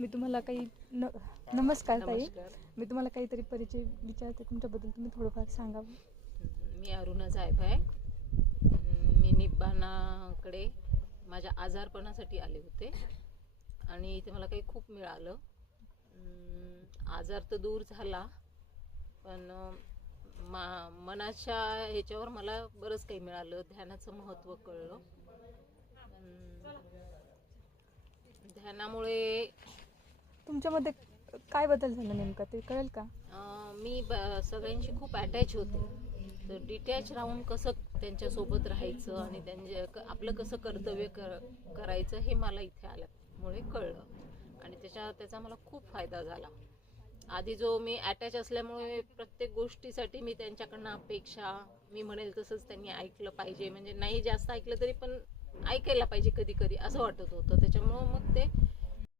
मी तुम्हाला काही नमस्कार ताई. नमस्कार. मी तुम्हाला काहीतरी परिचय विचारते तुमच्याबद्दल, तुम्ही थोडंफार सांगावं. मी अरुणा जायभ आहे. मी निब्बाणाकडे माझ्या आजारपणासाठी आले होते आणि इथे मला काही खूप मिळालं. आजार तर दूर झाला, पण मनाच्या ह्याच्यावर मला बरंच काही मिळालं. ध्यानाचं महत्त्व कळलं. ध्यानामुळे तुमच्यामध्ये काय बदल झाला नेमका ते कळेल का? मी सगळ्यांशी खूप अटॅच होते. तर डिटॅच राहून कसं त्यांच्यासोबत राहायचं आणि आपलं कसं कर्तव्य करायचं हे मला इथे आल्यामुळे कळलं आणि त्याचा मला खूप फायदा झाला. आधी जो मी अटॅच असल्यामुळे प्रत्येक गोष्टीसाठी मी त्यांच्याकडनं अपेक्षा, मी म्हणेल तसंच त्यांनी ऐकलं पाहिजे, म्हणजे नाही जास्त ऐकलं तरी पण ऐकायला पाहिजे कधी कधी असं वाटत होतं. त्याच्यामुळं मग ते